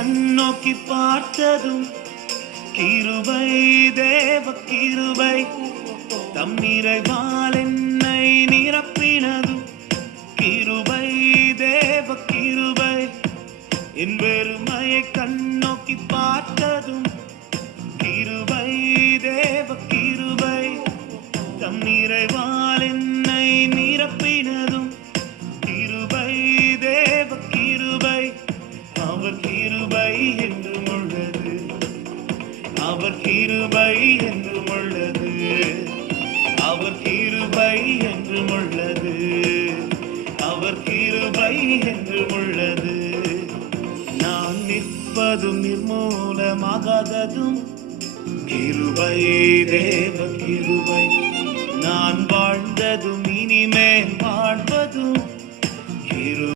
கண்ணோக்கி பார்த்ததும் கிருபை தேவ கிருபை தம் நிறைவால் என்னை நிரப்பினதும் கிருபை தேவ கிருபை என் வெறுமையை கண்ணோக்கி பார்த்ததும் கிருபை தேவ கிருபை தம் நிறைவால் என்னை நிரப்பினதும் கிருபை தேவ கிருபை அவர் கிருபை என்றும் உள்ளது அவர் கிருபை என்றும் உள்ளது அவர் கிருபை என்றும் உள்ளது அவர் கிருபை என்றும் உள்ளது நான் நிற்பதும் நிர்மூலமாகாததும் கிருபை தேவ கிருபை நான் வாழ்ந்ததும் இனிமேல் வாழ்வதும் கிருபை